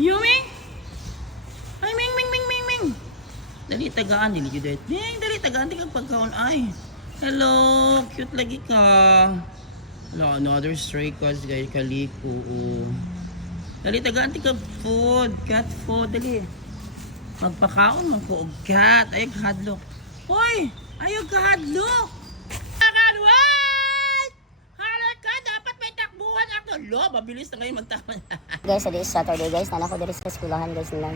Yumi? Ay, ming, ming, ming, ming, ming. Dali, tagaan. Dili yun dahil. Ming, dali, tagaan. Di kang pagkaon. Ay. Hello. Cute lagi ka. Hello, another stray cats, guys. Kaliko. Dali, tagaan. Di ka food. Cat food. Dali. Magpakaon man ko og cat. Ay, kahadlok. Hoy! Ayaw kahadlok. Kakanwat! Halat ka. Dapat may takbuhan ako. Lo, mabilis na ngayon magtakbo. Guys, today is Saturday guys. Nana ko dito sa skulahan guys nila.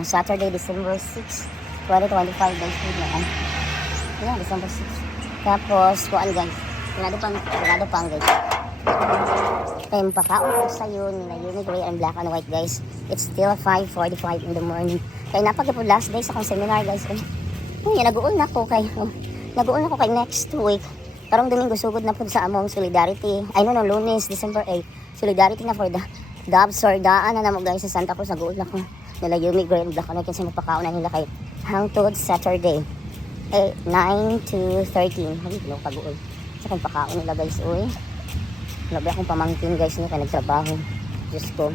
Saturday, December 6, 2025 guys. Yeah, December 6. Tapos, kuan guys. Pinado pang guys. Time pakaon ko sa yun. Nila gray and black and white guys. It's still 5:45 in the morning. Kaya napagipod last day sa akong seminar guys. Nag-uul na ko kay next week. Karong Domingo sugod na po sa among solidarity. Ay no, Lunes, December 8. Solidarity na for the Dobbs or daan na namo guys sa Santa Cruz. Nag-uul na ko. Nila Yumi Gray and Black kasi magpakaon na nila kay hangtod Saturday. 9 to 13. Hindi ko pag-uul. Sa kung pakaon nila guys. Uy. Labi akong pamangkin guys niya kaya nagtrabaho. Diyos ko.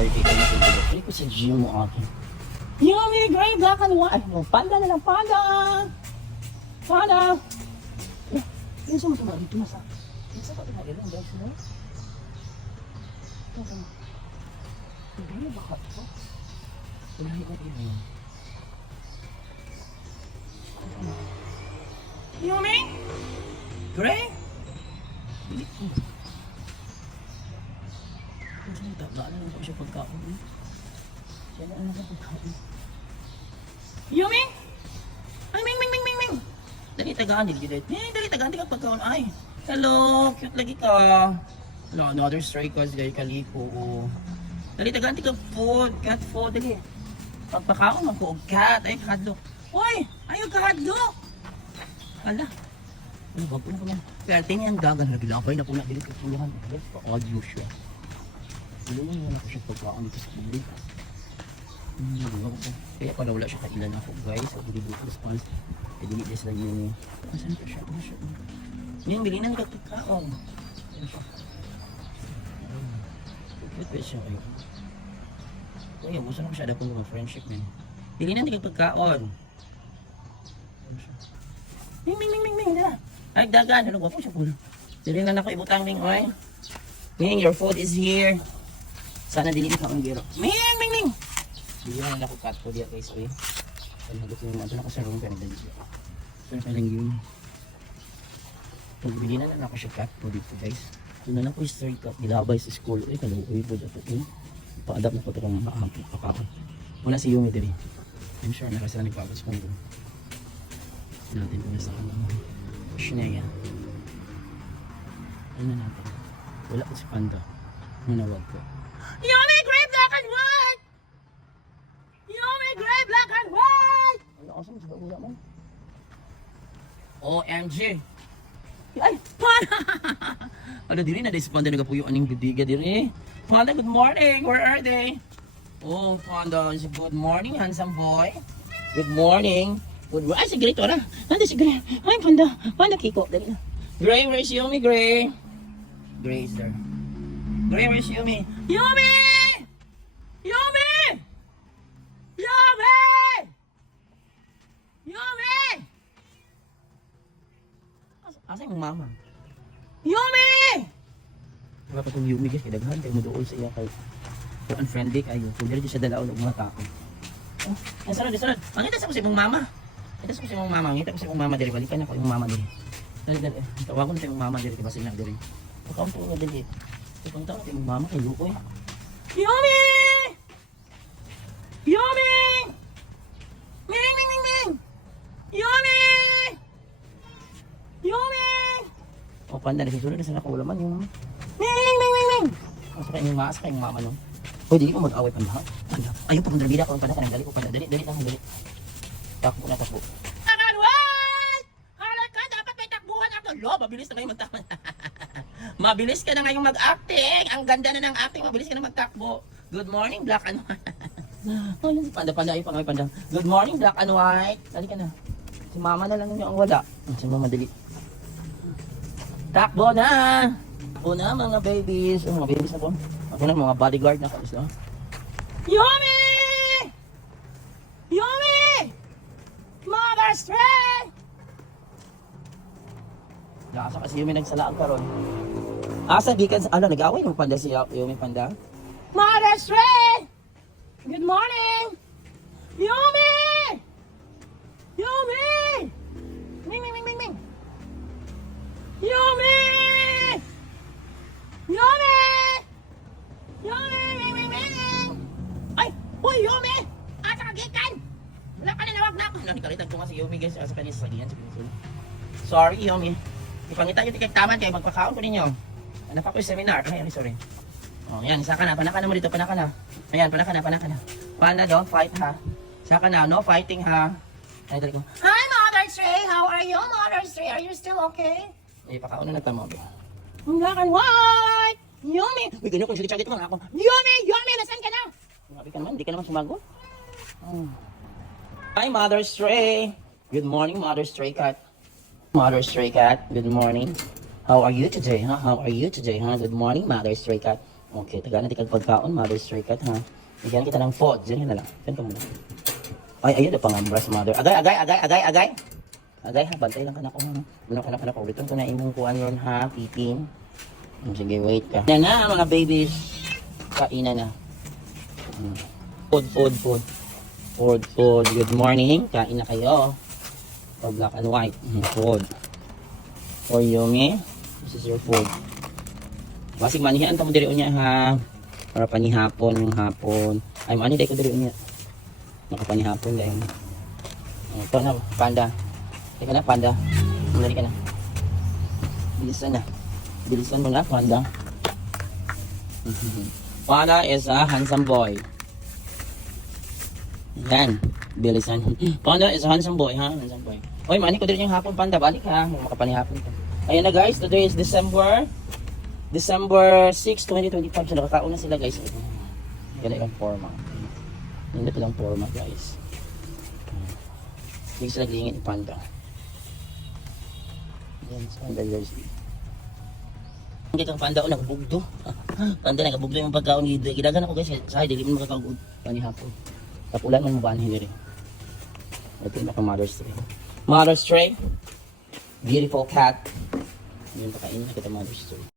Ay ko sa gym mo akin. Yummy, Gray, Black and White. Ay, panda na lang, panda. Panda. Yan sa mga dito na sa. Yan sa mga ilang guys mo. Ano ba ka ito? Wala yung ilang. Yummy? Gray? Tabaan na lang po siya pagkaon. Siya na lang pagkaon. Yumi? Ay, ming, ming, ming, ming, ming. Dali, tagaan. Dali, dali, tagaan. Dali, pagkaon. Ay, hello. Cute lagi ka. Hello, another stray cats. Dali, kaliko. Dali, tagaan. Dali, food. Cat food. Dali. Pagpakaon man ko. Cat. Ay, kahadlok. Uy, ayaw kahadlok. Hala. Ano ba po na naman? Kaya tingin ang dagan. Nagilapay na po na. Dili, kapuluhan. Audio siya. Dili mo na ako siya pagkaon dito sa public. Kaya pala wala siya kailan ako guys. Sa dili response. E dili des lang yung... Asan pa siya? Ano siya? Yung bilinan ka pagkaon. Wait siya kayo. Kaya gusto na ko siya dapat mga friendship niya. Bilinan di ka pagkaon. Ming, ming, ming, ming, ming, na. Ay, dagan. Ano ba po siya po? Dili na ako ibutang ning oy. Ming, your food is here. Sana dili ka ang giro. Ming, ming, ming. Hindi na ako cut po diya guys. Oy. Ano gusto mo na ako sa room pero dali siya. So na lang yun. Pagbili na ako siya cut po dito guys. So na lang po straight cut. Gilabay sa school. Ay, kaluoy po dapat yun. Pa-adapt na po ito kung makakapakaon. Wala si Yumi dali. I'm sure nakasala ni Papa sa kondo. Natin kung nasa kanang push na yan. Ano na natin? Wala ko si Panda. Manawag ko. Yummy, Gray, Black and White! Yummy, Gray, Black and White! Ano kasi mas wala man? OMG! Ay! Panda! Ano diri na dahil si Panda nagapuyo aning bidiga diri? Panda, good morning! Where are they? Oh, Panda, good morning, handsome boy. Good morning. Good morning. Ay, si Gray to na. Nandun si Gray. Ay, Panda. Panda, Kiko. Dali na. Gray, where's Yumi, Gray? Gray is there. Gray, where's Yumi? Yumi! Yumi! Yumi! Yumi! Asa yung mama? Yumi! Wala pa itong Yumi guys. Kaya daghan. Kaya mo doon sa iya kay unfriendly kayo. Kung dito siya dalaw ng mga tao. Oh, ay, sarad, sarad. Pangita sa ko sa imong mama. Ito sa ko sa imong mama. Ngita ko sa imong mama diri. Balikan ako yung mama diri. Dali, dali. Tawag ko na sa imong mama diri. Diba sila diri. Pagkaon ko na dali. Ipang tawag yung mama kay Lukoy. Yumi! Yumi! Ming, ming, ming, ming! Yumi! Yumi! O, Panda, nasisunod na sa nakulaman yung... Ming, ming, ming, ming, ming! Asa kayong mama, asa kayong mama, no? O, di ko mag-away, Panda. Panda, ayun pa kung drabida ko, Panda, kanang dali ko, Panda. Dali, dali, dali. Takbo ko na, takbo. Kakanwat! Halat ka, dapat may takbuhan ako. Lo, mabilis na ngayon magtakbo. Mabilis ka na ngayong mag-acting. Ang ganda na ng acting, mabilis ka na magtakbo. Good morning, Black and White. Oh, si Panda, Panda, ayun pa ngayon, Panda. Good morning, Black and White. Dali ka na. Si Mama na lang yung ang wala. Si Mama, dali. Takbo na! Takbo na, mga babies. Oh, mga babies na po. Ako na mga bodyguard na kalis na. Yummy! Yummy! Mother stray! Nakasa kasi Yumi nagsalaan ka ron. Asa di ka sa ano, nag-away ng panda si Yumi panda? Mother stray! Good morning! Yumi! Yumi! Ming, ming, ming, ming, ming! Yumi! Yumi! Yumi! Ming, ming, ming! Ay! Uy, Yumi! Asa ka gikan! Wala ka na nawag na ako. Nakikalitan ko nga si Yumi guys. Asa ka niya sa sagihan. Sorry, Yumi. Ipangita nyo tikik taman kayo. Magpakaon ko ninyo. Anak ako yung seminar. Ay, sorry. Oh, yan. Isa ka na. Panaka na mo dito. Panaka na. Ayan, panaka na. Panaka na. Panda, don't fight ha. Isa ka na. No fighting ha. Ay, dali ko. Hi, Mother Stray. How are you, Mother Stray? Are you still okay? Ipakaon na nagtamog. Black and white! Yummy! Uy, ganyan kung sige-chagit mo nga ako. Yummy! Yummy! Nasaan ka na? Grabe ka naman. Hindi ka naman sumagot. Hi, Mother Stray. Good morning, Mother Stray Cat. Mother Stray Cat, good morning. How are you today, huh? How are you today, huh? Good morning, Mother Stray Cat. Okay, taga na tikag pagkaon, Mother Stray Cat, ha? Bigyan kita ng food. Diyan na lang. Diyan ka muna. Ay, ayun na pangambras, Mother. Agay, agay, agay, agay, agay. Agay, ha? Bantay lang ka na ko, ha? Muna ka na ko. Ulitin ko na imong kuhan yun, ha? Piping. Sige, wait ka. Yan na, mga babies. Kainan na. Food, food, food. Food, food. Good morning. Kain na kayo. Or black and white. Food. For Yumi. This is your food. Basig manihan ta mo diri unya ha. Para panihapon yung hapon. Ay mani day ko diri unya. Nakapanihapon dai. Ito na panda. Teka na panda. Dali ka na. Bilisan na. Bilisan mo na panda. Panda is a handsome boy. Yan. Bilisan. Panda is a handsome boy, ha? Handsome boy. Oy, mani ko din yung hapon, Panda. Balik, ha? Makapanihapon ka. Ayan na, guys. Today is December 6, 2025. So, nakakauna sila, guys. Yan yung forma. Hindi pa lang forma, guys. Hindi sila gingin ni Panda. Yan, Panda, guys. Hindi kang Panda, nagabugdo. Panda, nagabugdo yung pagkaon. Gidagan ako, guys. Sa hindi mo makakaugod. Panihapon. Tapulan man mo ba ang hindi rin? Ito yung Mother Stray. Mother Stray. Beautiful cat. Yun, pakainin na kita Mother Stray.